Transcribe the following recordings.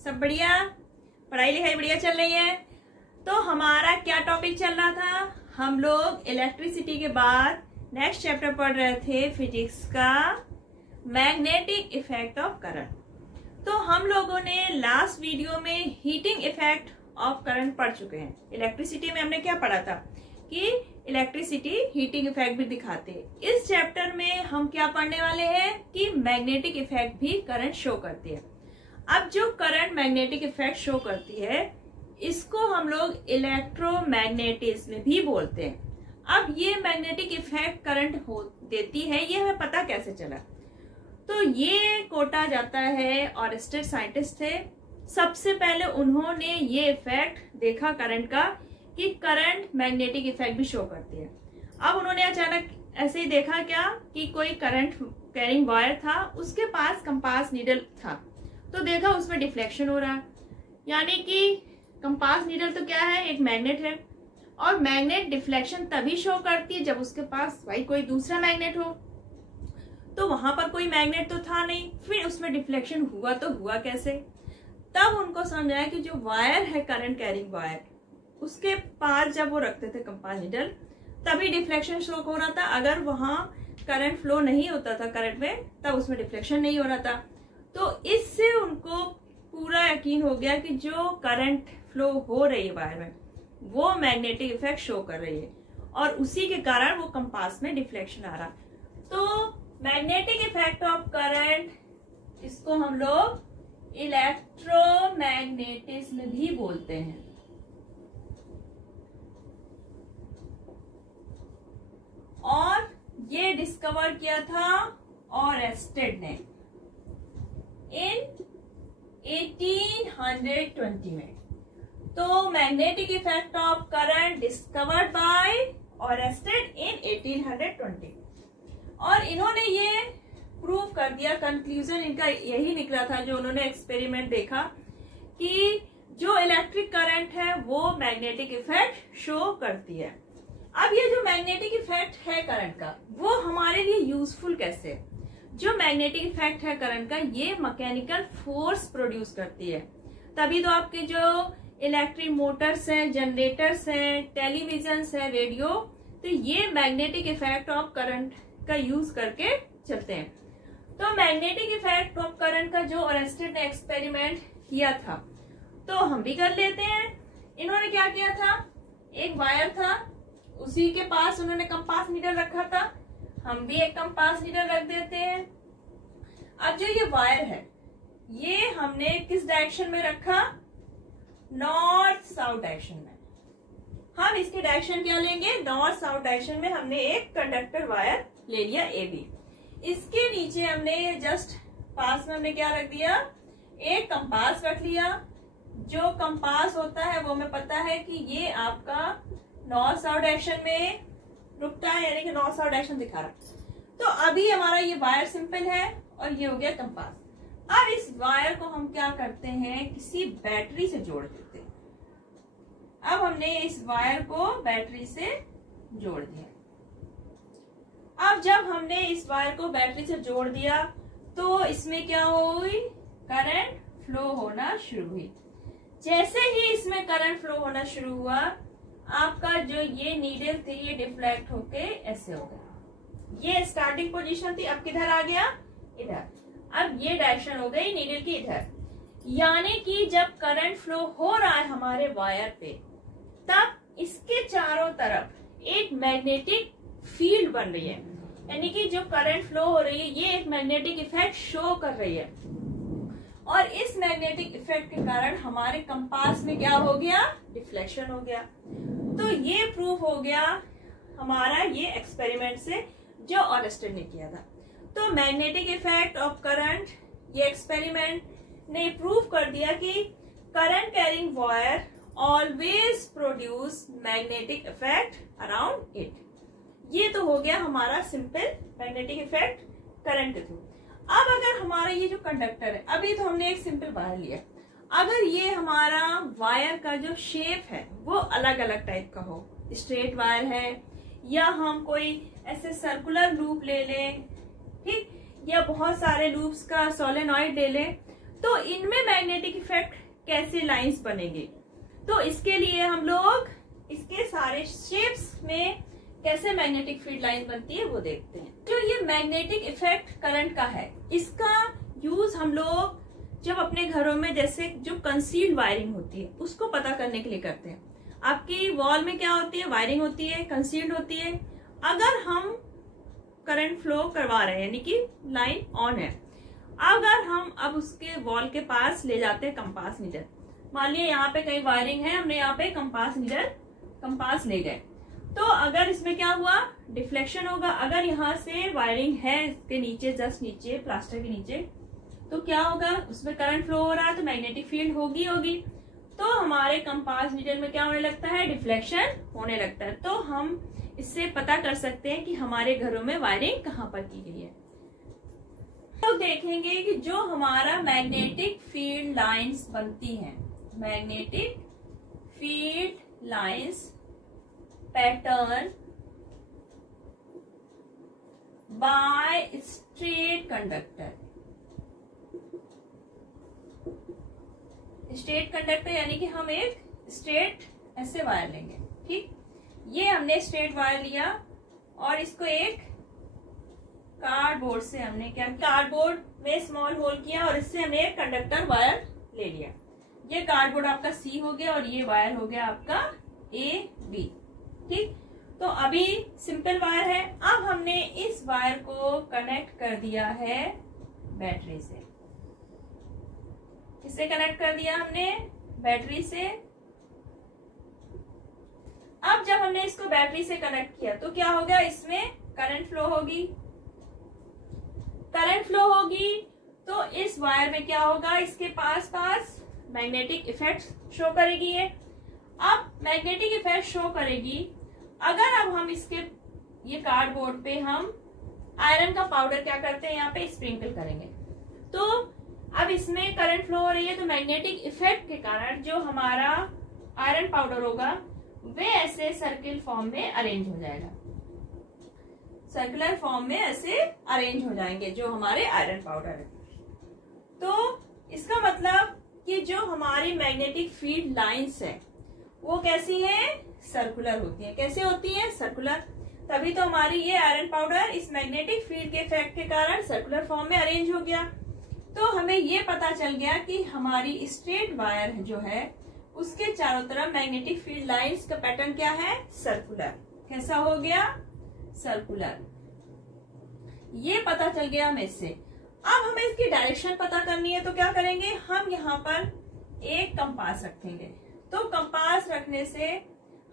सब बढ़िया, पढ़ाई लिखाई बढ़िया चल रही है। तो हमारा क्या टॉपिक चल रहा था, हम लोग इलेक्ट्रिसिटी के बाद नेक्स्ट चैप्टर पढ़ रहे थे फिजिक्स का मैग्नेटिक इफेक्ट ऑफ करंट। तो हम लोगों ने लास्ट वीडियो में हीटिंग इफेक्ट ऑफ करंट पढ़ चुके हैं। इलेक्ट्रिसिटी में हमने क्या पढ़ा था कि इलेक्ट्रिसिटी हीटिंग इफेक्ट भी दिखाते हैं। इस चैप्टर में हम क्या पढ़ने वाले हैं कि मैग्नेटिक इफेक्ट भी करंट शो करती है। अब जो करंट मैग्नेटिक इफेक्ट शो करती है इसको हम लोग इलेक्ट्रोमैग्नेटिज्म भी बोलते हैं। अब ये मैग्नेटिक इफेक्ट करंट देती है, ये हमें पता कैसे चला? तो ये कोटा जाता है और स्टेट साइंटिस्ट थे। सबसे पहले उन्होंने ये इफेक्ट देखा करंट का कि करंट मैग्नेटिक इफेक्ट भी शो करती है। अब उन्होंने अचानक ऐसे ही देखा क्या कि कोई करंट कैरिंग वायर था, उसके पास कंपास नीडल था, तो देखा उसमें डिफ्लेक्शन हो रहा है। यानी कि कंपास नीडल तो क्या है, एक मैग्नेट है, और मैग्नेट डिफ्लेक्शन तभी शो करती है जब उसके पास भाई कोई दूसरा मैग्नेट हो। तो वहां पर कोई मैग्नेट तो था नहीं, फिर उसमें डिफ्लेक्शन हुआ तो हुआ कैसे? तब उनको समझ आया कि जो वायर है करंट कैरिंग वायर, उसके पास जब वो रखते थे कंपास नीडल तभी डिफ्लेक्शन शो हो रहा था। अगर वहां करंट फ्लो नहीं होता था करंट में, तब उसमें डिफ्लेक्शन नहीं हो रहा था। तो इससे उनको पूरा यकीन हो गया कि जो करंट फ्लो हो रही है वायर में वो मैग्नेटिक इफेक्ट शो कर रही है, और उसी के कारण वो कंपास में डिफ्लेक्शन आ रहा। तो मैग्नेटिक इफेक्ट ऑफ करंट, इसको हम लोग इलेक्ट्रोमैग्नेटिज्म भी बोलते हैं। और ये डिस्कवर किया था ऑरेस्टेड ने इन 1820 में। तो magnetic effect of current discovered by Oersted in 1820, और इन्होंने ये प्रूव कर दिया। कंक्लूजन इनका यही निकला था जो उन्होंने एक्सपेरिमेंट देखा कि जो इलेक्ट्रिक करंट है वो मैग्नेटिक इफेक्ट शो करती है। अब ये जो मैग्नेटिक इफेक्ट है करंट का वो हमारे लिए यूजफुल कैसे? जो मैग्नेटिक इफेक्ट है करंट का ये मैकेनिकल फोर्स प्रोड्यूस करती है। तभी तो आपके जो इलेक्ट्रिक मोटर्स हैं, जनरेटर्स हैं, टेलीविजन्स है, रेडियो, तो ये मैग्नेटिक इफेक्ट ऑफ करंट का यूज करके चलते हैं। तो मैग्नेटिक इफेक्ट ऑफ करंट का जो ऑरेस्टेड ने एक्सपेरिमेंट किया था तो हम भी कर लेते हैं। इन्होंने क्या किया था, एक वायर था, उसी के पास उन्होंने कंपास नीडल रखा था। हम भी एक कंपास नीडल रख देते हैं। अब जो ये वायर है ये हमने किस डायरेक्शन में रखा? नॉर्थ साउथ डायरेक्शन में। हम इसकी डायरेक्शन क्या लेंगे? नॉर्थ साउथ डायरेक्शन में हमने एक कंडक्टर वायर ले लिया AB। इसके नीचे हमने जस्ट पास में हमने क्या रख दिया? एक कंपास रख लिया। जो कंपास होता है वो हमें पता है कि ये आपका नॉर्थ साउथ डायरेक्शन में रुकता है, यानी कि नॉर्थ साउथ डायरेक्शन दिखा रहा। तो अभी हमारा ये वायर सिंपल है और ये हो गया कंपास। अब इस वायर को हम क्या करते हैं, किसी बैटरी से जोड़ देते हैं। अब हमने इस वायर को बैटरी से जोड़ दिया। अब जब हमने इस वायर को बैटरी से जोड़ दिया तो इसमें क्या हुई? करंट फ्लो होना शुरू हुई। जैसे ही इसमें करंट फ्लो होना शुरू हुआ, आपका जो ये नीडल थी ये डिफ्लेक्ट होके ऐसे हो गया। ये स्टार्टिंग पोजीशन थी, अब किधर आ गया? इधर। अब ये डायरेक्शन हो गई नीडल की इधर। यानी कि जब करंट फ्लो हो रहा है हमारे वायर पे, तब इसके चारों तरफ एक मैग्नेटिक फील्ड बन रही है। यानी कि जो करंट फ्लो हो रही है ये एक मैग्नेटिक इफेक्ट शो कर रही है, और इस मैग्नेटिक इफेक्ट के कारण हमारे कंपास में क्या हो गया? डिफ्लेक्शन हो गया। तो ये प्रूव हो गया हमारा ये एक्सपेरिमेंट से जो ऑरेस्टेड ने किया था। तो मैग्नेटिक इफेक्ट ऑफ करंट, ये एक्सपेरिमेंट ने प्रूव कर दिया कि current carrying wire always produce magnetic effect around it. ये तो हो गया हमारा सिंपल मैग्नेटिक इफेक्ट करंट के थ्रू। अब अगर हमारा ये जो कंडक्टर है, अभी तो हमने एक सिंपल वायर लिया, अगर ये हमारा वायर का जो शेप है वो अलग अलग टाइप का हो, स्ट्रेट वायर है या हम कोई ऐसे सर्कुलर लूप ले लें, ठीक, या बहुत सारे लूप्स का सोलेनॉइड ले लें, तो इनमें मैग्नेटिक इफेक्ट कैसे लाइंस बनेंगे, तो इसके लिए हम लोग इसके सारे शेप्स में कैसे मैग्नेटिक फील्ड लाइन बनती है वो देखते हैं। जो ये मैग्नेटिक इफेक्ट करंट का है, इसका यूज हम लोग जब अपने घरों में जैसे जो कंसील्ड वायरिंग होती है उसको पता करने के लिए करते हैं। आपकी वॉल में क्या होती है, वायरिंग होती है, कंसील्ड होती है। अगर हम करंट फ्लो करवा रहे हैं यानी कि लाइन ऑन है, अगर हम अब उसके वॉल के पास ले जाते हैं कंपास नीडल, मान लिया यहाँ पे कहीं वायरिंग है, हमने यहाँ पे कंपास ले गए, तो अगर इसमें क्या हुआ, डिफ्लेक्शन होगा। अगर यहाँ से वायरिंग है इसके नीचे, जस्ट नीचे प्लास्टर के नीचे, तो क्या होगा, उसमें करंट फ्लो हो रहा है तो मैग्नेटिक फील्ड होगी। तो हमारे कंपास नीडल में क्या होने लगता है, डिफ्लेक्शन होने लगता है। तो हम इससे पता कर सकते हैं कि हमारे घरों में वायरिंग कहाँ पर की गई है। तो देखेंगे कि जो हमारा मैग्नेटिक फील्ड लाइंस बनती हैं, magnetic field lines pattern by straight conductor. Straight conductor यानी कि हम एक स्ट्रेट ऐसे वायर लेंगे, ठीक। ये हमने स्ट्रेट वायर लिया और इसको एक कार्डबोर्ड से हमने क्या, कार्डबोर्ड में स्मॉल होल किया और इससे हमने एक कंडक्टर वायर ले लिया। ये कार्डबोर्ड आपका सी हो गया और ये वायर हो गया आपका ए बी, ठीक। तो अभी सिंपल वायर है। अब हमने इस वायर को कनेक्ट कर दिया है बैटरी से। किससे कनेक्ट कर दिया हमने, बैटरी से। अब जब हमने इसको बैटरी से कनेक्ट किया तो क्या होगा, इसमें करंट फ्लो होगी। करंट फ्लो होगी तो इस वायर में क्या होगा, इसके पास मैग्नेटिक इफेक्ट शो करेगी। अब मैग्नेटिक इफेक्ट शो करेगी। अगर अब हम इसके ये कार्डबोर्ड पे हम आयरन का पाउडर क्या करते हैं, यहाँ पे स्प्रिंकल करेंगे, तो अब इसमें करंट फ्लो हो रही है। तो मैग्नेटिक इफेक्ट के कारण जो हमारा आयरन पाउडर होगा वे ऐसे सर्किल फॉर्म में अरेंज हो जाएगा, सर्कुलर फॉर्म में ऐसे अरेंज हो जाएंगे जो हमारे आयरन पाउडर है। तो इसका मतलब कि जो हमारी मैग्नेटिक फील्ड लाइंस है वो कैसी है, सर्कुलर होती है। कैसे होती है, सर्कुलर। तभी तो हमारी ये आयरन पाउडर इस मैग्नेटिक फील्ड के इफेक्ट के कारण सर्कुलर फॉर्म में अरेंज हो गया। तो हमें ये पता चल गया कि हमारी स्ट्रेट वायर जो है उसके चारों तरफ मैग्नेटिक फील्ड लाइंस का पैटर्न क्या है, सर्कुलर। कैसा हो गया, सर्कुलर। ये पता चल गया हमें इससे। अब हमें इसकी डायरेक्शन पता करनी है तो क्या करेंगे, हम यहाँ पर एक कंपास रखेंगे। तो कंपास रखने से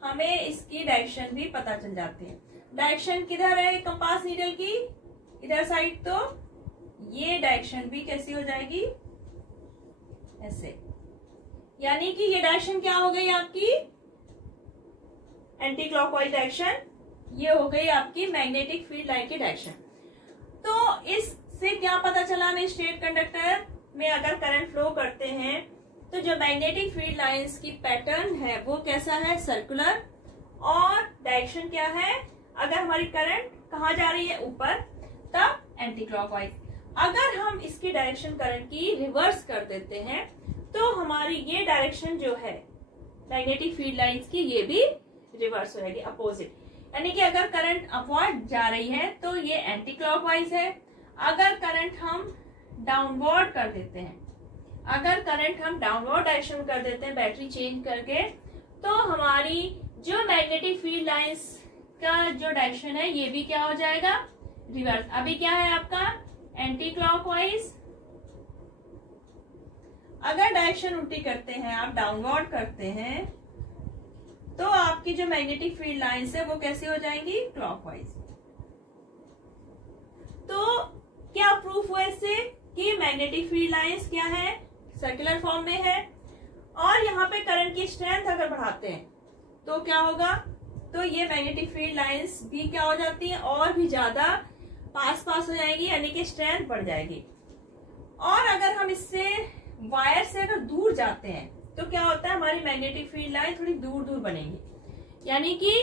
हमें इसकी डायरेक्शन भी पता चल जाती है। डायरेक्शन किधर है कंपास नीडल की, इधर साइड। तो ये डायरेक्शन भी कैसी हो जाएगी, ऐसे। यानी कि ये डायरेक्शन क्या हो गई आपकी, एंटी क्लॉकवाइज डायरेक्शन। ये हो गई आपकी मैग्नेटिक फील्ड लाइन की डायरेक्शन। तो इससे क्या पता चला हमें, स्ट्रेट कंडक्टर में अगर करंट फ्लो करते हैं तो जो मैग्नेटिक फील्ड लाइंस की पैटर्न है वो कैसा है, सर्कुलर। और डायरेक्शन क्या है, अगर हमारी करंट कहाँ जा रही है, ऊपर, तब एंटी क्लॉकवाइज। अगर हम इसकी डायरेक्शन करंट की रिवर्स कर देते हैं तो हमारी ये डायरेक्शन जो है मैग्नेटिक फील्ड लाइंस की, ये भी रिवर्स हो जाएगी, अपोजिट। यानी कि अगर करंट अपवर्ड जा रही है तो ये एंटी क्लॉकवाइज है। अगर करंट हम डाउनवर्ड कर देते हैं, अगर करंट हम डाउनवर्ड डायरेक्शन कर देते हैं बैटरी चेंज करके, तो हमारी जो मैग्नेटिक फील्ड लाइंस का जो डायरेक्शन है ये भी क्या हो जाएगा, रिवर्स। अभी क्या है आपका, एंटी क्लॉकवाइज। अगर डायरेक्शन उल्टी करते हैं, आप डाउनवर्ड करते हैं, तो आपकी जो मैग्नेटिक फील्ड लाइंस है वो कैसी हो जाएंगी, क्लॉकवाइज। तो क्या प्रूफ हुआ इससे कि मैग्नेटिक फील्ड लाइंस क्या है, सर्कुलर फॉर्म में है। और यहाँ पे करंट की स्ट्रेंथ अगर बढ़ाते हैं तो क्या होगा, तो ये मैग्नेटिक फील्ड लाइंस भी क्या हो जाती है, और भी ज्यादा पास हो जाएगी, यानी कि स्ट्रेंथ बढ़ जाएगी। और अगर हम इससे वायर से अगर दूर जाते हैं तो क्या होता है, हमारी मैग्नेटिक फील्ड लाइन थोड़ी दूर बनेगी, यानी कि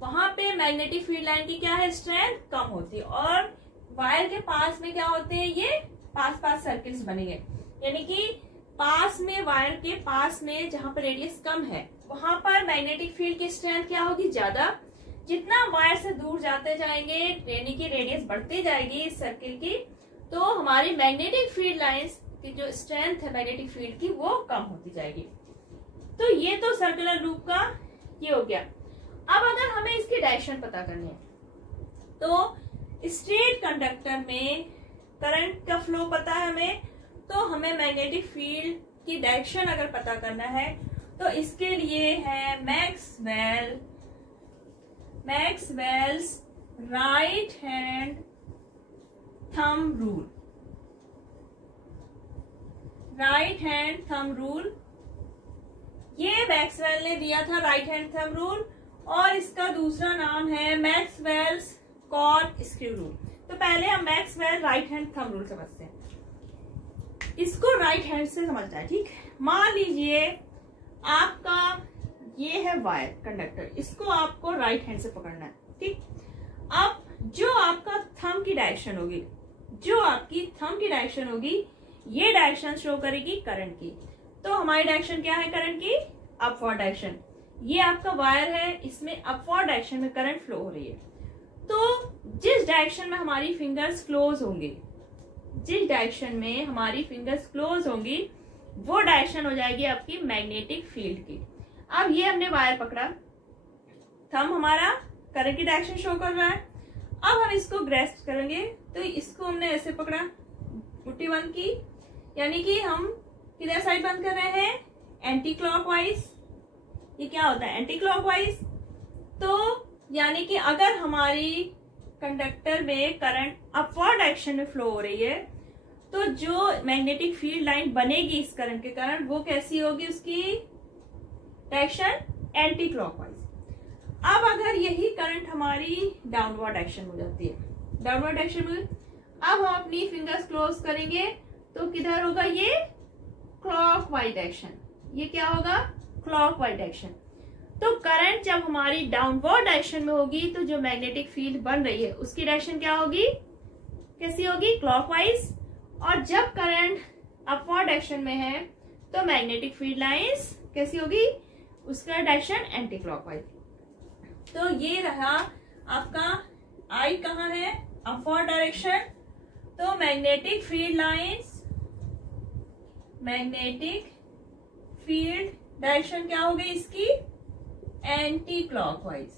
वहां पे मैग्नेटिक फील्ड लाइन की क्या है, स्ट्रेंथ कम होती है। और वायर के पास में क्या होते हैं, ये पास सर्किल्स बनेंगे। यानी कि पास में, वायर के पास में जहां पर रेडियस कम है वहां पर मैग्नेटिक फील्ड की स्ट्रेंथ क्या होगी, ज्यादा। जितना वायर से दूर जाते जाएंगे यानी कि रेडियस बढ़ती जाएगी इस सर्किल की, तो हमारी मैग्नेटिक फील्ड लाइंस की जो स्ट्रेंथ है मैग्नेटिक फील्ड की वो कम होती जाएगी। तो ये तो सर्कुलर लूप का ये हो गया। अब अगर हमें इसकी डायरेक्शन पता करनी है तो स्ट्रेट कंडक्टर में करंट का फ्लो पता है हमें, तो हमें मैग्नेटिक फील्ड की डायरेक्शन अगर पता करना है तो इसके लिए है Maxwell's right hand thumb rule. Right hand thumb rule ये मैक्सवेल ने दिया था, राइट हैंड थंब रूल, और इसका दूसरा नाम है मैक्सवेल्स कॉर्क स्क्रू रूल। तो पहले हम Maxwell right hand thumb rule समझते हैं। इसको राइट हैंड से समझना है, ठीक। मान लीजिए आपका ये है वायर कंडक्टर, इसको आपको राइट हैंड से पकड़ना है, ठीक। अब जो आपका थंब की डायरेक्शन होगी, ये डायरेक्शन शो करेगी करंट की। तो हमारी डायरेक्शन क्या है करंट की, अपवर्ड डायरेक्शन। ये आपका वायर है, इसमें अपवर्ड डायरेक्शन में करंट फ्लो हो रही है। तो जिस डायरेक्शन में हमारी फिंगर्स क्लोज होंगी, वो डायरेक्शन हो जाएगी आपकी मैग्नेटिक फील्ड की। अब ये हमने वायर पकड़ा, थंब हमारा करंट की डायरेक्शन शो कर रहा है। अब हम इसको ग्रैस्प करेंगे, तो इसको हमने ऐसे पकड़ा, मुट्ठी बंद की, यानी कि हम किधर साइड बंद कर रहे हैं, एंटी क्लॉकवाइज। ये क्या होता है, एंटी क्लॉकवाइज। तो यानी कि अगर हमारी कंडक्टर में करंट अपवर्ड डायरेक्शन में फ्लो हो रही है, तो जो मैग्नेटिक फील्ड लाइन बनेगी इस करंट के कारण वो कैसी होगी, उसकी डायरेक्शन एंटी क्लॉकवाइज। अब अगर यही करंट हमारी डाउनवर्ड डायरेक्शन हो जाती है, डाउनवर्ड डायरेक्शन में, अब हम अपनी फिंगर्स क्लोज करेंगे तो किधर होगा, ये क्लॉकवाइज डायरेक्शन। ये क्या होगा, क्लॉकवाइज डायरेक्शन। तो करंट जब हमारी डाउनवर्ड डायरेक्शन में होगी तो जो मैग्नेटिक फील्ड बन रही है उसकी डायरेक्शन क्या होगी, कैसी होगी, क्लॉकवाइज। और जब करंट अपवर्ड डायरेक्शन में है तो मैग्नेटिक फील्ड लाइंस कैसी होगी, उसका डायरेक्शन एंटी क्लॉकवाइज। तो ये रहा आपका आई कहाँ है, अपवर्ड डायरेक्शन। तो मैग्नेटिक फील्ड डायरेक्शन क्या हो गई इसकी, एंटी क्लॉकवाइज।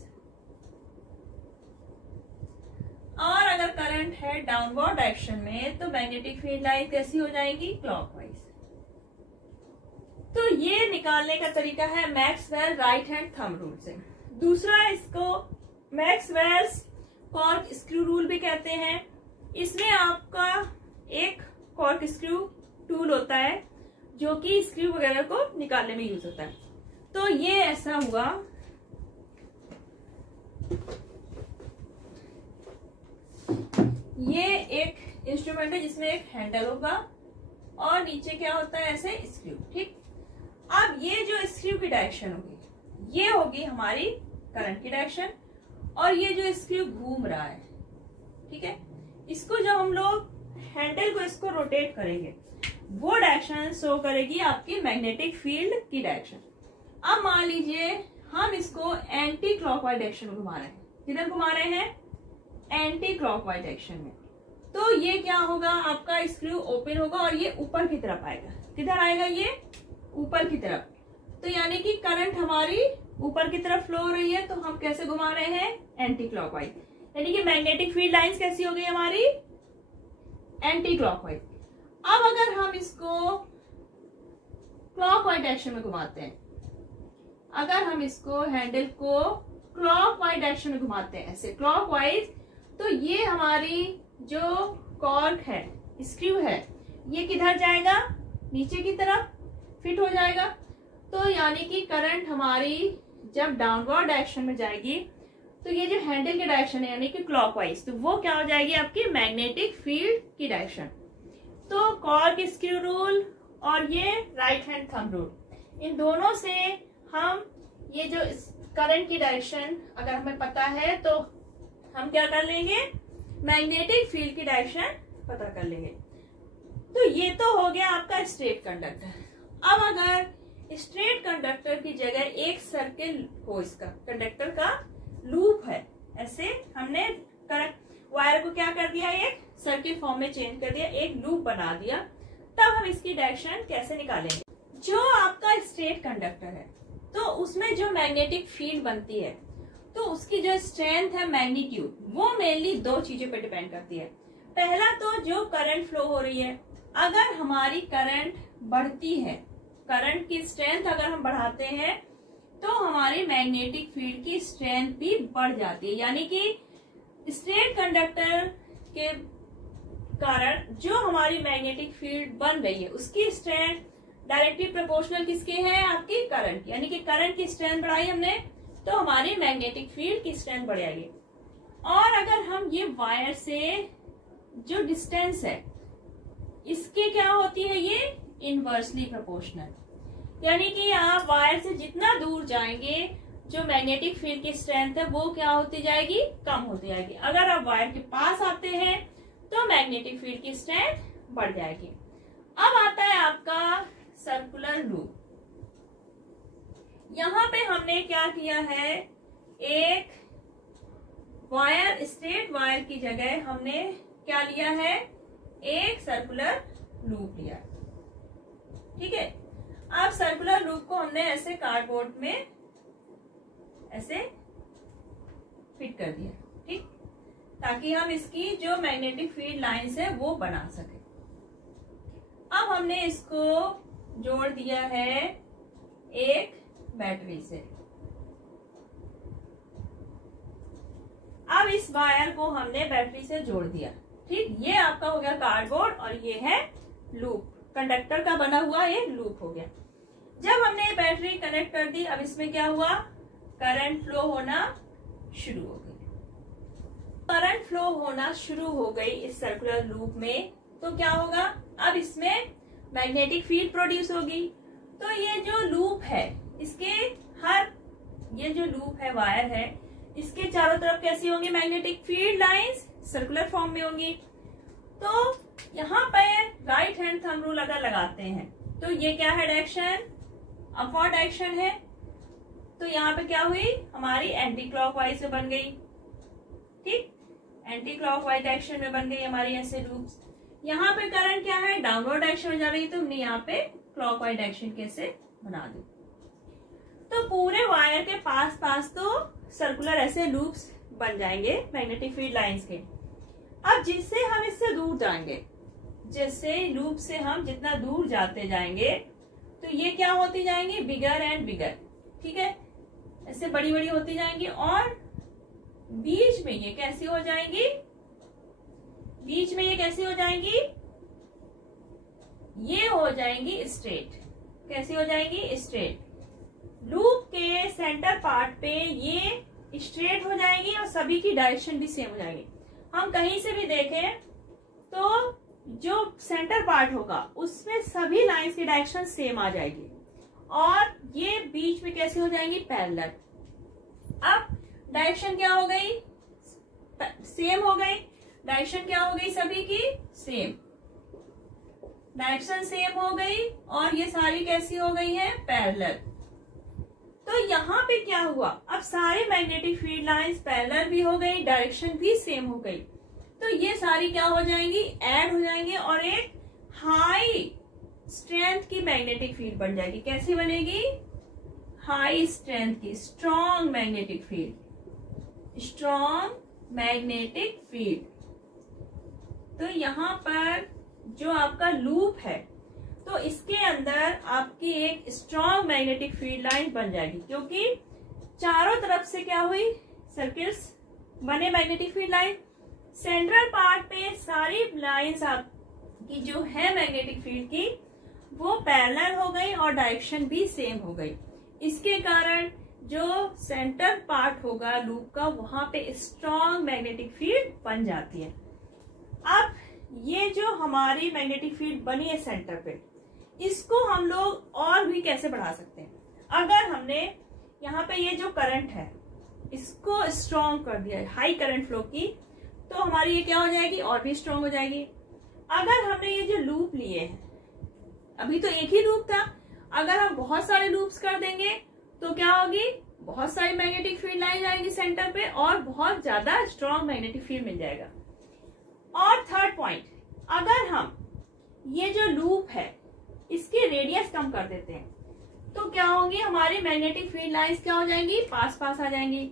और अगर करंट है डाउनवर्ड डायरेक्शन में तो मैग्नेटिक फील्ड लाइन कैसी हो जाएगी, क्लॉकवाइज। तो ये निकालने का तरीका है Maxwell right hand thumb rule से। दूसरा, इसको मैक्सवेल्स कॉर्क स्क्रू रूल भी कहते हैं। इसमें आपका एक कॉर्क स्क्रू टूल होता है जो कि स्क्रू वगैरह को निकालने में यूज होता है। तो ये ऐसा हुआ, ये एक इंस्ट्रूमेंट है जिसमें एक हैंडल होगा और नीचे क्या होता है, ऐसे स्क्रू, ठीक। अब ये जो स्क्रू की डायरेक्शन होगी ये होगी हमारी करंट की डायरेक्शन, और ये जो स्क्रू घूम रहा है, ठीक है, इसको जब हम लोग हैंडल को इसको रोटेट करेंगे वो डायरेक्शन शो करेगी आपकी मैग्नेटिक फील्ड की डायरेक्शन। अब मान लीजिए हम इसको एंटी क्लॉकवाइज डायरेक्शन में घुमा रहे हैं, किधर घुमा रहे हैं, एंटी क्लॉकवाइज डायरेक्शन में। तो ये क्या होगा, आपका स्क्रू ओपन होगा और ये ऊपर की तरफ आएगा। किधर आएगा, ये ऊपर की तरफ। तो यानी कि करंट हमारी ऊपर की तरफ फ्लो हो रही है, तो हम कैसे घुमा रहे हैं, एंटी क्लॉकवाइज। यानी कि मैग्नेटिक फील्ड लाइंस कैसी हो गई हमारी, एंटी क्लॉकवाइज। अब अगर हम इसको क्लॉकवाइज डायरेक्शन में घुमाते हैं, अगर हम इसको हैंडल को क्लॉकवाइज डायरेक्शन में घुमाते हैं, ऐसे क्लॉकवाइज, तो ये हमारी जो कॉर्क है, स्क्रू है, ये किधर जाएगा, नीचे की तरफ फिट हो जाएगा। तो यानी कि करंट हमारी जब डाउनवर्ड डायरेक्शन में जाएगी तो ये जो हैंडल की डायरेक्शन है यानी कि क्लॉकवाइज, तो वो क्या हो जाएगी, आपकी मैग्नेटिक फील्ड की डायरेक्शन। तो कॉर्क स्क्रू रूल और ये राइट हैंड थंब रूल, इन दोनों से हम ये जो करंट की डायरेक्शन अगर हमें पता है तो हम क्या कर लेंगे, मैग्नेटिक फील्ड की डायरेक्शन पता कर लेंगे। तो ये तो हो गया आपका स्ट्रेट कंडक्टर। अब अगर स्ट्रेट कंडक्टर की जगह एक सर्किल हो, इसका कंडक्टर का लूप है, ऐसे हमने वायर को क्या कर दिया, एक सर्किल फॉर्म में चेंज कर दिया, एक लूप बना दिया, तब हम इसकी डायरेक्शन कैसे निकालेंगे। जो आपका स्ट्रेट कंडक्टर है तो उसमें जो मैग्नेटिक फील्ड बनती है, तो उसकी जो स्ट्रेंथ है, मैग्नीट्यूड, वो मेनली दो चीजों पे डिपेंड करती है। पहला तो जो करंट फ्लो हो रही है, अगर हमारी करंट बढ़ती है, करंट की स्ट्रेंथ अगर हम बढ़ाते हैं तो हमारी मैग्नेटिक फील्ड की स्ट्रेंथ भी बढ़ जाती है। यानी कि स्ट्रेट कंडक्टर के कारण जो हमारी मैग्नेटिक फील्ड बन रही है उसकी स्ट्रेंथ डायरेक्टली प्रोपोर्शनल किसके है, आपकी करंट। यानी कि करंट की स्ट्रेंथ बढ़ाई हमने तो हमारी मैग्नेटिक फील्ड की स्ट्रेंथ बढ़ जाएगी। और अगर हम ये वायर से जो डिस्टेंस है इसके क्या होती है, ये इनवर्सली प्रोपोर्शनल। यानी कि आप वायर से जितना दूर जाएंगे जो मैग्नेटिक फील्ड की स्ट्रेंथ है वो क्या होती जाएगी, कम होती जाएगी। अगर आप वायर के पास आते हैं तो मैग्नेटिक फील्ड की स्ट्रेंथ बढ़ जाएगी। अब आता है आपका सर्कुलर लूप। यहां पे हमने क्या किया है, एक वायर, स्ट्रेट वायर की जगह हमने क्या लिया है, एक सर्कुलर लूप लिया। ठीक है, अब सर्कुलर लूप को हमने ऐसे कार्डबोर्ड में ऐसे फिट कर दिया, ठीक, ताकि हम इसकी जो मैग्नेटिक फील्ड लाइंस है वो बना सके। अब हमने इसको जोड़ दिया है एक बैटरी से। अब इस वायर को हमने बैटरी से जोड़ दिया, ठीक, ये आपका हो गया कार्डबोर्ड और ये है लूप, कंडक्टर का बना हुआ ये लूप हो गया। जब हमने बैटरी कनेक्ट कर दी, अब इसमें क्या हुआ, करंट फ्लो होना शुरू हो गई। करंट फ्लो होना शुरू हो गई इस सर्कुलर लूप में, तो क्या होगा, अब इसमें मैग्नेटिक फील्ड प्रोड्यूस होगी। तो ये जो लूप है, इसके ये जो लूप है, वायर है, इसके चारों तरफ कैसी होंगी, magnetic field lines circular form में होंगी। तो यहाँ पर राइट हैंड थंब रूल अगर लगाते हैं तो ये क्या है, डायरेक्शन अपवर्ड डायरेक्शन है। तो यहाँ पे क्या हुई, हमारी एंटी क्लॉकवाइज में बन गई, ठीक, एंटी क्लॉकवाइज डायरेक्शन में बन गई हमारी ऐसे लूप्स। यहाँ पे करंट क्या है, डाउनवर्ड डायरेक्शन में जा रही, तो हमने यहाँ पे क्लॉकवाइज डायरेक्शन कैसे बना दी। तो पूरे वायर के पास पास तो सर्कुलर ऐसे लूप्स बन जाएंगे मैग्नेटिक फील्ड लाइंस के। अब जिससे हम इससे दूर जाएंगे, जैसे लूप से हम जितना दूर जाते जाएंगे तो ये क्या होती जाएंगी, बिगर एंड बिगर, ठीक है, ऐसे बड़ी बड़ी होती जाएंगी। और बीच में ये कैसी हो जाएंगी, बीच में ये कैसी हो जाएंगी, ये हो जाएंगी स्ट्रेट। कैसी हो जाएंगी, स्ट्रेट। लूप के सेंटर पार्ट पे ये स्ट्रेट हो जाएंगी और सभी की डायरेक्शन भी सेम हो जाएगी। हम कहीं से भी देखें तो जो सेंटर पार्ट होगा उसमें सभी लाइंस की डायरेक्शन सेम आ जाएगी और ये बीच में कैसे हो जाएंगी, पैरेलल। अब डायरेक्शन क्या हो गई, सेम हो गई। डायरेक्शन क्या हो गई, सभी की सेम, डायरेक्शन सेम हो गई और ये सारी कैसी हो गई है, पैरेलल। तो यहाँ पे क्या हुआ, अब सारी मैग्नेटिक फील्ड लाइंस पैरेलल भी हो गई, डायरेक्शन भी सेम हो गई। तो ये सारी क्या हो जाएंगी, ऐड हो जाएंगे और एक हाई स्ट्रेंथ की मैग्नेटिक फील्ड बन जाएगी। कैसी बनेगी, हाई स्ट्रेंथ की, strong magnetic field, strong magnetic field. तो यहाँ पर जो आपका लूप है तो इसके अंदर आपकी एक स्ट्रॉन्ग मैग्नेटिक फील्ड लाइन बन जाएगी, क्योंकि चारों तरफ से क्या हुई, सर्किल्स बने magnetic field line. Central part पे सारी लाइंस आपकी जो है मैग्नेटिक फील्ड की वो पैरेलल हो गई और डायरेक्शन भी सेम हो गई। इसके कारण जो सेंटर पार्ट होगा लूप का, वहां पे स्ट्रॉन्ग मैग्नेटिक फील्ड बन जाती है। अब ये जो हमारी मैग्नेटिक फील्ड बनी है सेंटर पे, इसको हम लोग और भी कैसे बढ़ा सकते हैं। अगर हमने यहाँ पे ये जो करंट है इसको स्ट्रॉन्ग कर दिया, हाई करंट फ्लो की, तो हमारी ये क्या हो जाएगी, और भी स्ट्रॉन्ग हो जाएगी। अगर हमने ये जो लूप लिया अभी तो एक ही लूप था, अगर हम बहुत सारे लूप्स कर देंगे तो क्या होगी, बहुत सारी मैग्नेटिक फील्ड लाइन आएगी सेंटर पे और बहुत ज्यादा स्ट्रॉन्ग मैग्नेटिक फील्ड मिल जाएगा। और थर्ड पॉइंट, अगर हम ये जो लूप है इसकी रेडियस कम कर देते हैं तो क्या होंगी, हमारी मैग्नेटिक फील्ड लाइंस क्या हो जाएंगी, पास पास आ जाएंगी।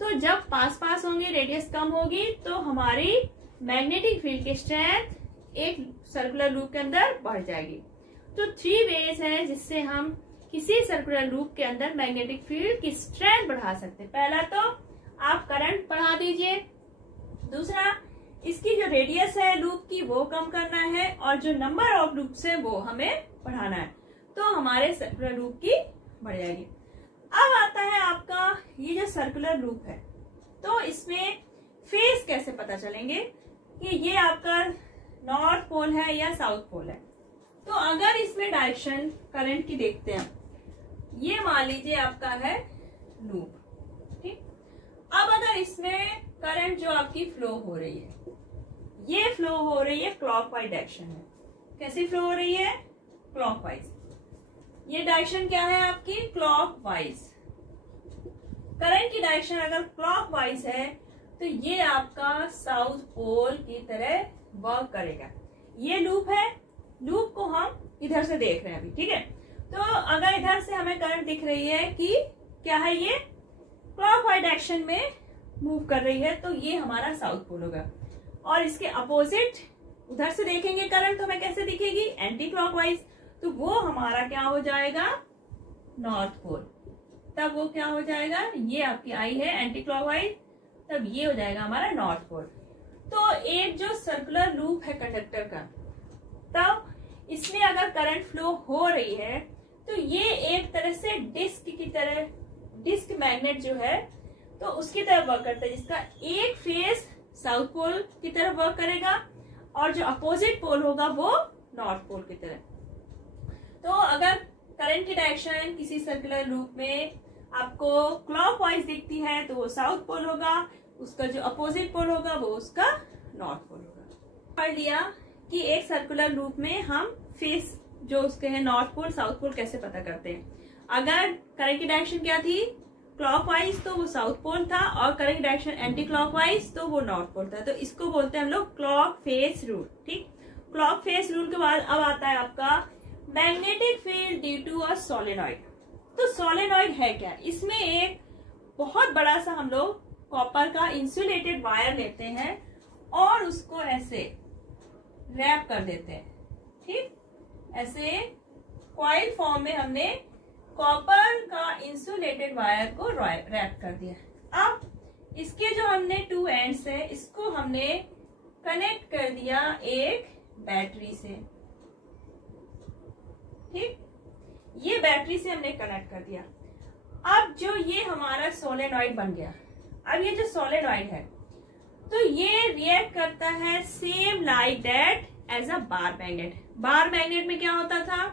तो जब पास पास होंगी, रेडियस कम होगी, तो हमारी मैग्नेटिक फील्ड की स्ट्रेंथ एक सर्कुलर लूप के अंदर बढ़ जाएगी। तो 3 वेज है जिससे हम किसी सर्कुलर लूप के अंदर मैग्नेटिक फील्ड की स्ट्रेंथ बढ़ा सकते हैं। पहला तो आप करंट बढ़ा दीजिए, दूसरा इसकी जो रेडियस है लूप की वो कम करना है, और जो नंबर ऑफ लूप्स है वो हमें बढ़ाना है, तो हमारे सर्कुलर लूप की बढ़ जाएगी। अब आता है आपका ये जो सर्कुलर लूप है, तो इसमें फेज कैसे पता चलेंगे कि ये आपका नॉर्थ पोल है या साउथ पोल है। तो अगर इसमें डायरेक्शन करंट की देखते हैं, ये मान लीजिए आपका है लूप, ठीक। अब अगर इसमें करंट जो आपकी फ्लो हो रही है, ये फ्लो हो रही है क्लॉकवाइज डायरेक्शन में। कैसी फ्लो हो रही है, क्लॉकवाइज। ये डायरेक्शन क्या है आपकी, क्लॉकवाइज। करंट की डायरेक्शन अगर क्लॉकवाइज है तो ये आपका साउथ पोल की तरह वर्क करेगा। ये लूप है, लूप को हम इधर से देख रहे हैं अभी, ठीक है। तो अगर इधर से हमें करंट दिख रही है कि क्या है, ये क्लॉकवाइज डायरेक्शन में मूव कर रही है, तो ये हमारा साउथ पोल होगा। और इसके अपोजिट उधर से देखेंगे करंट तो हमें कैसे दिखेगी, एंटी क्लॉकवाइज, तो वो हमारा क्या हो जाएगा, नॉर्थ पोल। तब वो क्या हो जाएगा, ये आपकी आई है एंटी क्लॉकवाइज, तब ये हो जाएगा हमारा नॉर्थ पोल। तो एक जो सर्कुलर लूप है कंडक्टर का, तब इसमें अगर करंट फ्लो हो रही है तो ये एक तरह से डिस्क की तरह, डिस्क मैग्नेट जो है तो उसकी तरह वर्क करता है, जिसका एक फेस साउथ पोल की तरफ वर्क करेगा और जो अपोजिट पोल होगा वो नॉर्थ पोल की तरह। तो अगर करंट की डायरेक्शन किसी सर्कुलर लूप में आपको क्लॉकवाइज दिखती है तो वो साउथ पोल होगा, उसका जो अपोजिट पोल होगा वो उसका नॉर्थ पोल होगा। पढ़ लिया कि एक सर्कुलर लूप में हम फेस जो उसके हैं नॉर्थ पोल साउथ पोल कैसे पता करते हैं। अगर करंट की डायरेक्शन क्या थी, क्लॉकवाइज, तो वो साउथ पोल था, और करंट की डायरेक्शन एंटी क्लॉकवाइज तो वो नॉर्थ पोल था। तो इसको बोलते हैं हम लोग क्लॉक फेस रूल, ठीक। क्लॉक फेस रूल के बाद अब आता है आपका magnetic field due to a solenoid. तो सोलेनॉइड है क्या, इसमें एक बहुत बड़ा सा हम लोग कॉपर का इंसुलेटेड वायर लेते हैं और उसको ऐसे रैप कर देते हैं, ठीक। ऐसे कॉइल फॉर्म में हमने कॉपर का इंसुलेटेड वायर को रैप कर दिया। अब इसके जो हमने 2 एंड्स है इसको हमने कनेक्ट कर दिया एक बैटरी से, ठीक। ये बैटरी से हमने कनेक्ट कर दिया। अब जो ये हमारा सोलेनॉइड बन गया, अब ये जो सोलेनॉइड है तो ये रिएक्ट करता है same like that as a bar magnet. Bar magnet में क्या होता था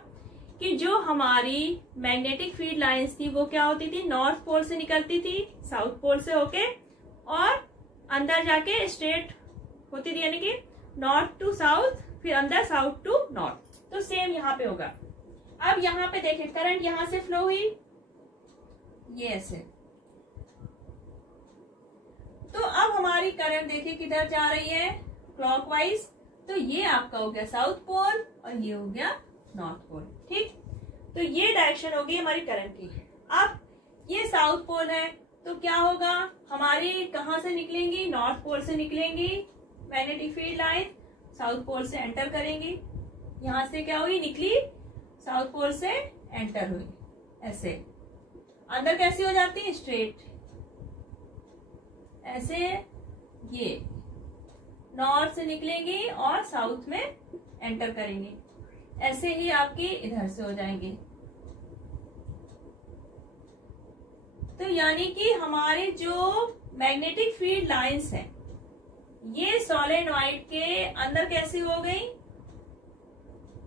कि जो हमारी मैग्नेटिक फील्ड लाइंस थी वो क्या होती थी, नॉर्थ पोल से निकलती थी, साउथ पोल से होके, और अंदर जाके स्ट्रेट होती थी, यानी कि नॉर्थ टू साउथ, फिर अंदर साउथ टू नॉर्थ। तो सेम यहाँ पे होगा। अब यहाँ पे देखें करंट यहाँ से फ्लो हुई, ये ऐसे, तो अब हमारी करंट देखिए किधर जा रही है, क्लॉकवाइज। तो ये आपका हो गया साउथ पोल और ये हो गया नॉर्थ पोल, ठीक। तो ये डायरेक्शन होगी हमारी करंट की। अब ये साउथ पोल है तो क्या होगा, हमारी कहाँ से निकलेंगी, नॉर्थ पोल से निकलेंगी magnetic field line, south pole से एंटर करेंगी। यहां से क्या हुई, निकली, साउथ पोल से एंटर हुई, ऐसे अंदर कैसी हो जाती है, स्ट्रेट ऐसे, ये नॉर्थ से निकलेंगी और साउथ में एंटर करेंगी। ऐसे ही आपकी इधर से हो जाएंगी। तो यानी कि हमारे जो मैग्नेटिक फील्ड लाइंस हैं ये सोलेनॉइड के अंदर कैसी हो गई,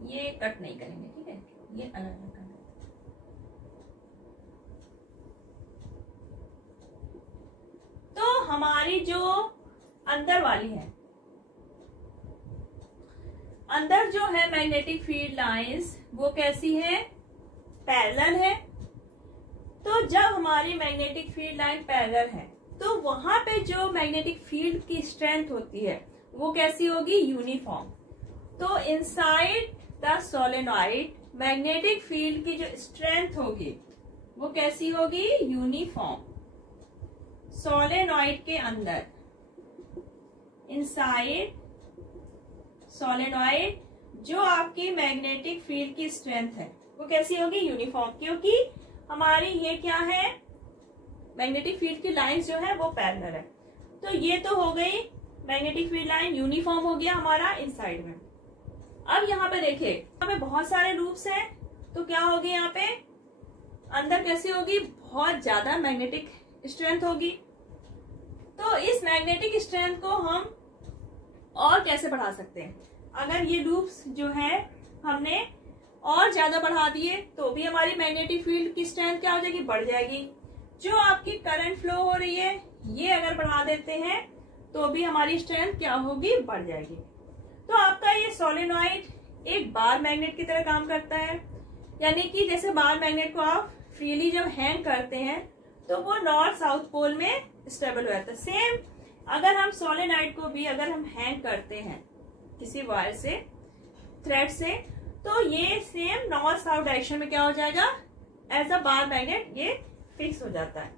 ये कट नहीं करेंगे, ठीक है, ये अलग अलग करना। तो हमारी जो अंदर वाली है, अंदर जो है मैग्नेटिक फील्ड लाइंस वो कैसी है, पैरेलल है। तो जब हमारी मैग्नेटिक फील्ड लाइन पैरेलल है तो वहां पे जो मैग्नेटिक फील्ड की स्ट्रेंथ होती है वो कैसी होगी, यूनिफॉर्म। तो inside the solenoid magnetic field की जो स्ट्रेंथ होगी वो कैसी होगी, यूनिफॉर्म। सोलेनॉइड के अंदर, इनसाइड सोलेनॉइड, जो आपकी मैग्नेटिक फील्ड की स्ट्रेंथ है वो कैसी होगी, यूनिफॉर्म, क्योंकि हमारी ये क्या है, मैग्नेटिक फील्ड की लाइंस जो है वो पैरेलल है। तो ये तो हो गई मैग्नेटिक फील्ड लाइन, यूनिफॉर्म हो गया हमारा इनसाइड में। अब यहाँ पे देखिए, यहाँ पे बहुत सारे लूप्स हैं, तो क्या होगी, यहाँ पे अंदर कैसी होगी, बहुत ज्यादा मैग्नेटिक स्ट्रेंथ होगी। तो इस मैग्नेटिक स्ट्रेंथ को हम और कैसे बढ़ा सकते हैं, अगर ये लूप्स जो है हमने और ज्यादा बढ़ा दिए तो भी हमारी मैग्नेटिक फील्ड की स्ट्रेंथ क्या हो जाएगी, बढ़ जाएगी। जो आपकी करंट फ्लो हो रही है ये अगर बढ़ा देते हैं तो भी हमारी स्ट्रेंथ क्या होगी, बढ़ जाएगी। तो आपका ये सोलेनॉइड एक बार मैग्नेट की तरह काम करता है, यानी कि जैसे बार मैग्नेट को आप फ्रीली जब हैंग करते हैं तो वो नॉर्थ साउथ पोल में स्टेबल हो जाता है। सेम अगर हम सोलेनॉइड को भी अगर हम हैंग करते हैं किसी वायर से, थ्रेड से, तो ये सेम नॉर्थ साउथ डायरेक्शन में क्या हो जाएगा, एज अ बार मैग्नेट ये फिक्स हो जाता है।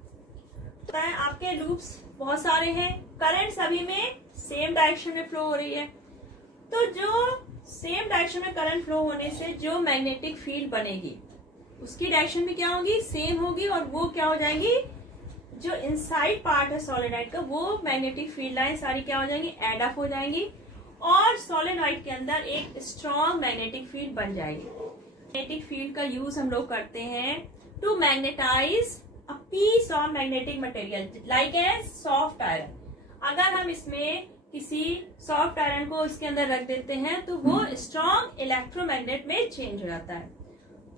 तो आपके लूप्स बहुत सारे हैं, करंट सभी में सेम डायरेक्शन में फ्लो हो रही है। तो जो सेम डायरेक्शन में करंट फ्लो होने से जो मैग्नेटिक फील्ड बनेगी उसकी डायरेक्शन भी क्या होगी, सेम होगी, और वो क्या हो जाएंगी, जो इनसाइड पार्ट है सोलेनॉइड का वो मैग्नेटिक फील्ड लाइन सारी क्या हो जाएंगी, एड अप हो जाएंगी, और सोलेनॉइड के अंदर एक स्ट्रॉन्ग मैग्नेटिक फील्ड बन जाएगी। मैग्नेटिक फील्ड का यूज हम लोग करते हैं to magnetise a piece of magnetic material like a soft iron. अगर हम इसमें किसी सॉफ्ट आयरन को इसके अंदर रख देते हैं तो वो स्ट्रॉन्ग इलेक्ट्रोमैग्नेट में चेंज हो जाता है।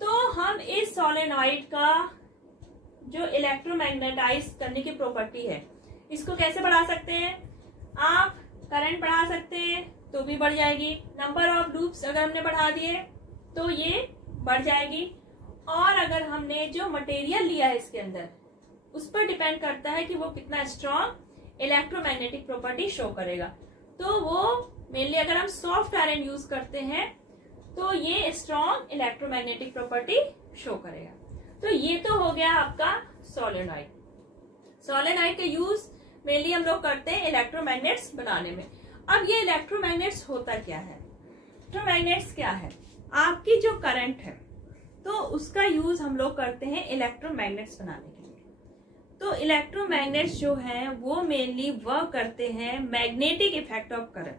तो हम इस सोलेनॉइड का जो इलेक्ट्रोमैग्नेटाइज करने की प्रॉपर्टी है इसको कैसे बढ़ा सकते हैं, आप करंट बढ़ा सकते हैं तो भी बढ़ जाएगी, नंबर ऑफ लूप्स अगर हमने बढ़ा दिए तो ये बढ़ जाएगी, और अगर हमने जो मटेरियल लिया है इसके अंदर उस पर डिपेंड करता है कि वो कितना स्ट्रॉन्ग इलेक्ट्रोमैग्नेटिक प्रॉपर्टी शो करेगा। तो वो मेनली अगर हम सॉफ्ट आयरन यूज करते हैं तो ये स्ट्रॉन्ग इलेक्ट्रोमैग्नेटिक प्रॉपर्टी शो करेगा। तो ये तो हो गया आपका सोलेनॉइड। सोलेनॉइड का यूज मेनली हम लोग करते हैं इलेक्ट्रोमैग्नेट्स बनाने में। अब ये इलेक्ट्रोमैग्नेट्स होता क्या है, इलेक्ट्रोमैग्नेट्स क्या है, आपकी जो करंट है तो उसका यूज हम लोग करते हैं इलेक्ट्रोमैग्नेट्स बनाने के लिए। तो इलेक्ट्रोमैग्नेट्स जो है वो मेनली वर्क करते हैं मैग्नेटिक इफेक्ट ऑफ करंट,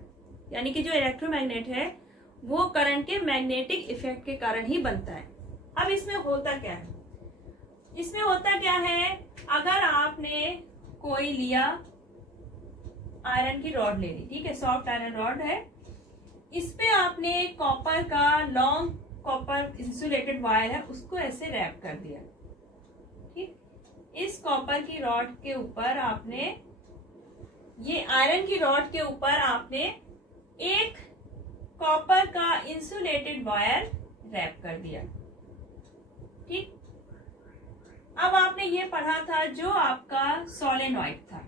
यानी कि जो इलेक्ट्रोमैग्नेट है वो करंट के मैग्नेटिक इफेक्ट के कारण ही बनता है। अब इसमें होता क्या है, इसमें होता क्या है, अगर आपने कोई लिया आयरन की रॉड ले ली, ठीक है, सॉफ्ट आयरन रॉड है, इस पे आपने कॉपर का लॉन्ग कॉपर इंसुलेटेड वायर है उसको ऐसे रैप कर दिया, ठीक। इस कॉपर की रॉड के ऊपर आपने, ये आयरन की रॉड के ऊपर आपने एक कॉपर का इंसुलेटेड वायर रैप कर दिया, ठीक। अब आपने ये पढ़ा था जो आपका सोलेनॉइड था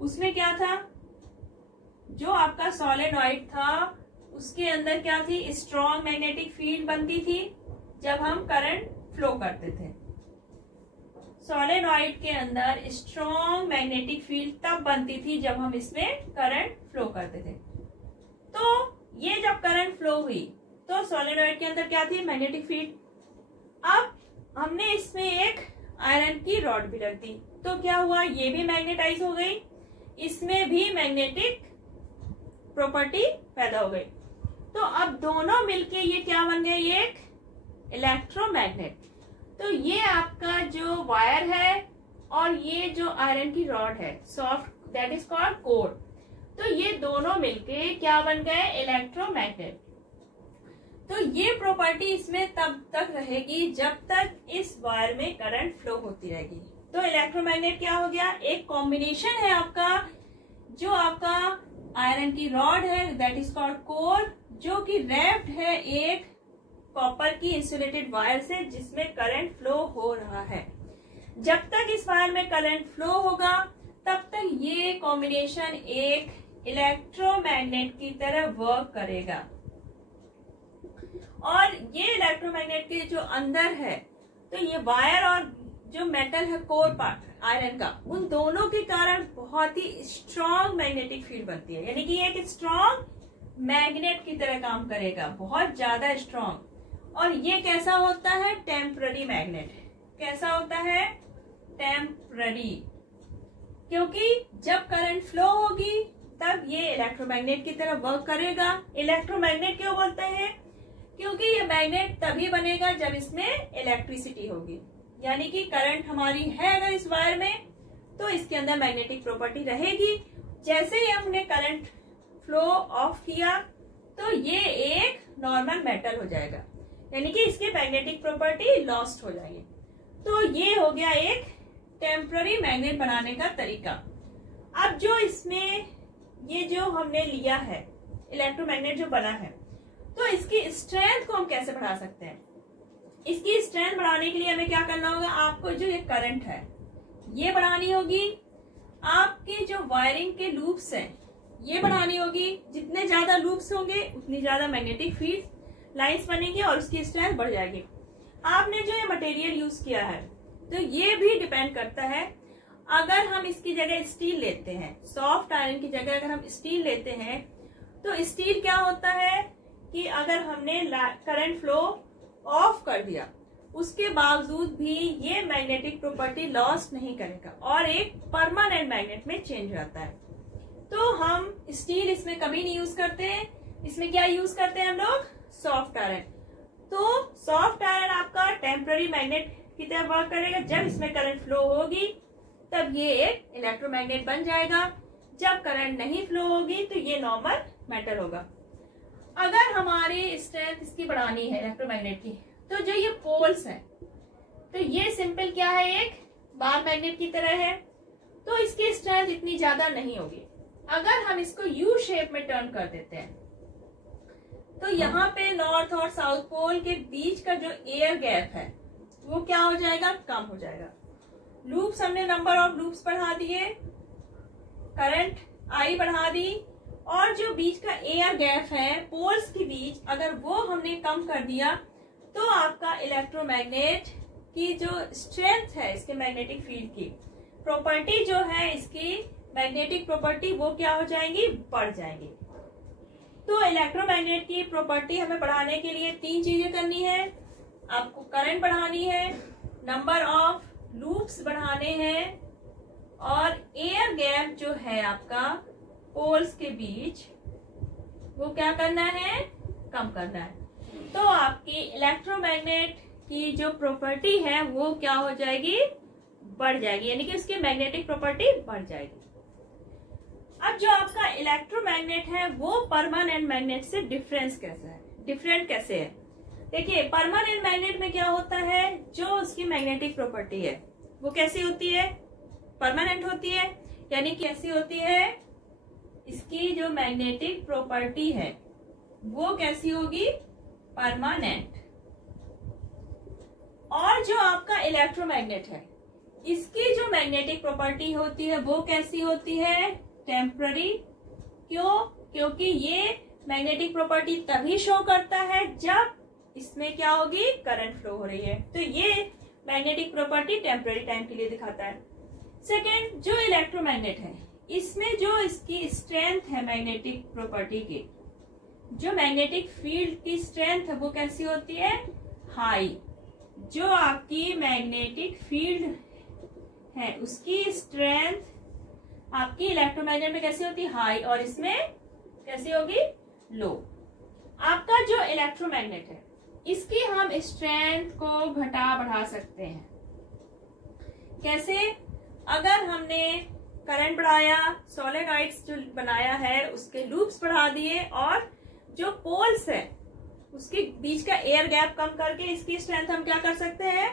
उसमें क्या था, जो आपका सोलेनॉइड था उसके अंदर क्या थी, स्ट्रॉन्ग मैग्नेटिक फील्ड बनती थी जब हम करंट फ्लो करते थे। सोलेनॉइड के अंदर स्ट्रॉन्ग मैग्नेटिक फील्ड तब बनती थी जब हम इसमें करंट फ्लो करते थे। तो ये जब करंट फ्लो हुई तो सोलेनॉइड के अंदर क्या थी, मैग्नेटिक फील्ड। अब हमने इसमें एक आयरन की रॉड भी रख दी तो क्या हुआ, ये भी मैग्नेटाइज हो गई, इसमें भी मैग्नेटिक प्रॉपर्टी पैदा हो गई। तो अब दोनों मिलके ये क्या बन गए, ये एक इलेक्ट्रोमैग्नेट। तो ये आपका जो वायर है और ये जो आयरन की रॉड है soft, that is called core, तो ये दोनों मिलके क्या बन गए, इलेक्ट्रोमैग्नेट। तो ये प्रॉपर्टी इसमें तब तक रहेगी जब तक इस वायर में करंट फ्लो होती रहेगी। तो इलेक्ट्रोमैग्नेट क्या हो गया, एक कॉम्बिनेशन है आपका, जो आपका आयरन की रॉड है दैट इज कॉल्ड कोर, जो कि रैप्ड है एक कॉपर की इंसुलेटेड वायर से, जिसमें करंट फ्लो हो रहा है। जब तक इस वायर में करंट फ्लो होगा तब तक ये कॉम्बिनेशन एक इलेक्ट्रोमैग्नेट की तरह वर्क करेगा। और ये इलेक्ट्रोमैग्नेट के जो अंदर है, तो ये वायर और जो मेटल है कोर पार्ट आयरन का, उन दोनों के कारण बहुत ही स्ट्रॉन्ग मैग्नेटिक फील्ड बनती है। यानी कि ये एक स्ट्रॉन्ग मैग्नेट की तरह काम करेगा, बहुत ज्यादा स्ट्रॉन्ग। और ये कैसा होता है? Temporary magnet. कैसा होता है? टेम्पररी। क्योंकि जब करंट फ्लो होगी तब ये इलेक्ट्रोमैग्नेट की तरह वर्क करेगा। इलेक्ट्रोमैग्नेट क्यों बोलते हैं? क्योंकि ये मैग्नेट तभी बनेगा जब इसमें इलेक्ट्रिसिटी होगी। यानी कि करंट हमारी है अगर इस वायर में, तो इसके अंदर मैग्नेटिक प्रॉपर्टी रहेगी। जैसे ही हमने करंट फ्लो ऑफ किया तो ये एक नॉर्मल मेटल हो जाएगा, यानी कि इसकी मैग्नेटिक प्रॉपर्टी लॉस्ट हो जाएगी। तो ये हो गया एक टेम्पररी मैग्नेट बनाने का तरीका। अब जो इसमें ये जो हमने लिया है इलेक्ट्रोमैग्नेट जो बना है, तो इसकी स्ट्रेंथ को हम कैसे बढ़ा सकते हैं? इसकी स्ट्रेंथ बढ़ाने के लिए हमें क्या करना होगा? आपको जो ये करंट है ये बढ़ानी होगी, आपके जो वायरिंग के लूप्स हैं ये बढ़ानी होगी। जितने ज्यादा लूप्स होंगे उतनी ज्यादा मैग्नेटिक फील्ड लाइंस बनेंगी और उसकी स्ट्रेंथ बढ़ जाएगी। आपने जो ये मटेरियल यूज किया है, तो ये भी डिपेंड करता है। अगर हम इसकी जगह स्टील लेते हैं, सॉफ्ट आयरन की जगह अगर हम स्टील लेते हैं, तो स्टील क्या होता है कि अगर हमने करंट फ्लो ऑफ कर दिया, उसके बावजूद भी ये मैग्नेटिक प्रॉपर्टी लॉस नहीं करेगा और एक परमानेंट मैग्नेट में चेंज हो जाता है। तो हम स्टील इसमें कभी नहीं यूज करते हैं। इसमें क्या यूज करते हैं हम लोग? Soft iron. तो सॉफ्ट आयरन आपका टेम्पररी मैग्नेट की तरह वर्क करेगा। जब इसमें करंट फ्लो होगी तब ये एक इलेक्ट्रोमैग्नेट बन जाएगा। जब करंट नहीं फ्लो होगी तो ये नॉर्मल मेटल होगा। अगर हमारी स्ट्रेंथ इसकी बढ़ानी है इलेक्ट्रोमैग्नेट की, तो जो ये पोल्स हैं, तो ये सिंपल क्या है? एक बार मैग्नेट की तरह है, तो इसकी स्ट्रेंथ इतनी ज्यादा नहीं होगी। अगर हम इसको यू शेप में टर्न कर देते हैं, तो यहाँ पे नॉर्थ और साउथ पोल के बीच का जो एयर गैप है वो क्या हो जाएगा? कम हो जाएगा। लूप्स हमने नंबर ऑफ लूप्स बढ़ा दिए, करंट आई बढ़ा दी, और जो बीच का एयर गैप है पोल्स के बीच, अगर वो हमने कम कर दिया, तो आपका इलेक्ट्रोमैग्नेट की जो स्ट्रेंथ है इसके मैग्नेटिक फील्ड की प्रॉपर्टी जो है, इसकी मैग्नेटिक प्रॉपर्टी वो क्या हो जाएंगी? बढ़ जाएंगी। तो इलेक्ट्रोमैग्नेट की प्रॉपर्टी हमें बढ़ाने के लिए 3 चीजें करनी है। आपको करंट बढ़ानी है, नंबर ऑफ लूप्स बढ़ाने हैं, और एयर गैप जो है आपका पोल्स के बीच वो क्या करना है? कम करना है। तो आपकी इलेक्ट्रोमैग्नेट की जो प्रॉपर्टी है वो क्या हो जाएगी? बढ़ जाएगी, यानी कि उसकी मैग्नेटिक प्रॉपर्टी बढ़ जाएगी। अब जो आपका इलेक्ट्रोमैग्नेट है वो परमानेंट मैग्नेट से डिफरेंट कैसे है? देखिए, परमानेंट मैग्नेट में क्या होता है? जो उसकी मैग्नेटिक प्रॉपर्टी है वो कैसी होती है? परमानेंट होती है। यानी कैसी होती है? इसकी जो मैग्नेटिक प्रॉपर्टी है वो कैसी होगी? परमानेंट। और जो आपका इलेक्ट्रोमैग्नेट है इसकी जो मैग्नेटिक प्रॉपर्टी होती है वो कैसी होती है? टेम्पररी। क्यों? क्योंकि ये मैग्नेटिक प्रॉपर्टी तभी शो करता है जब इसमें क्या होगी? करंट फ्लो हो रही है। तो ये मैग्नेटिक प्रॉपर्टी टेम्पररी टाइम के लिए दिखाता है। सेकेंड, जो इलेक्ट्रोमैग्नेट है इसमें जो इसकी स्ट्रेंथ है मैग्नेटिक प्रॉपर्टी की, जो मैग्नेटिक फील्ड की स्ट्रेंथ है वो कैसी होती है? हाई। जो आपकी मैग्नेटिक फील्ड है उसकी स्ट्रेंथ आपकी इलेक्ट्रोमैग्नेट में कैसी होती है? हाई, और इसमें कैसी होगी? लो। आपका जो इलेक्ट्रोमैग्नेट है इसकी हम स्ट्रेंथ को घटा बढ़ा सकते हैं। कैसे? अगर हमने करंट बढ़ाया, सोलेनॉइड्स जो बनाया है उसके लूप्स बढ़ा दिए, और जो पोल्स है उसके बीच का एयर गैप कम करके इसकी स्ट्रेंथ हम क्या कर सकते हैं?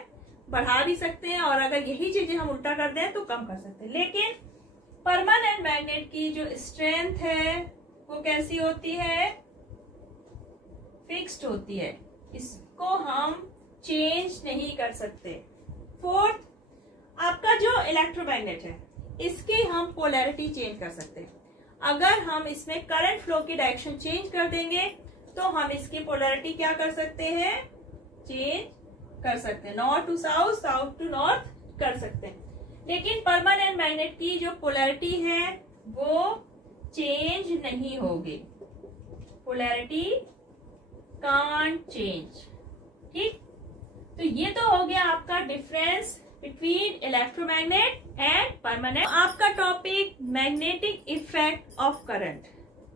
बढ़ा भी सकते हैं। और अगर यही चीजें हम उल्टा कर दें तो कम कर सकते हैं। लेकिन परमानेंट मैग्नेट की जो स्ट्रेंथ है वो कैसी होती है? फिक्स्ड होती है, इसको हम चेंज नहीं कर सकते। फोर्थ, आपका जो इलेक्ट्रोमैग्नेट है इसकी हम पोलैरिटी चेंज कर सकते हैं। अगर हम इसमें करंट फ्लो की डायरेक्शन चेंज कर देंगे तो हम इसकी पोलैरिटी क्या कर सकते हैं, चेंज कर सकते हैं। North to south, south to north कर सकते हैं। लेकिन परमानेंट मैग्नेट की जो पोलैरिटी है वो चेंज नहीं होगी, पोलैरिटी कांट चेंज। ठीक, तो ये तो हो गया आपका difference between electromagnet and permanent. आपका topic magnetic effect of current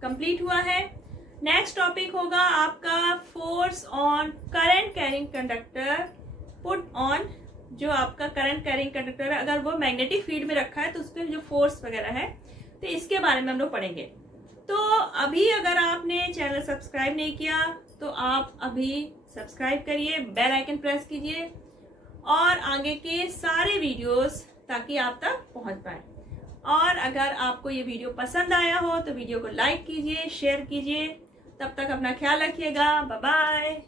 complete हुआ है। नेक्स्ट टॉपिक होगा आपका force on current carrying conductor put on, जो आपका करंट कैरिंग कंडक्टर है अगर वो मैग्नेटिक फील्ड में रखा है तो उस पर जो फोर्स वगैरह है, तो इसके बारे में हम लोग पढ़ेंगे। तो अभी अगर आपने चैनल सब्सक्राइब नहीं किया तो आप अभी सब्सक्राइब करिए, बेल आइकन प्रेस कीजिए और आगे के सारे वीडियोस ताकि आप तक पहुंच पाए। और अगर आपको ये वीडियो पसंद आया हो तो वीडियो को लाइक कीजिए, शेयर कीजिए। तब तक अपना ख्याल रखिएगा। Bye bye.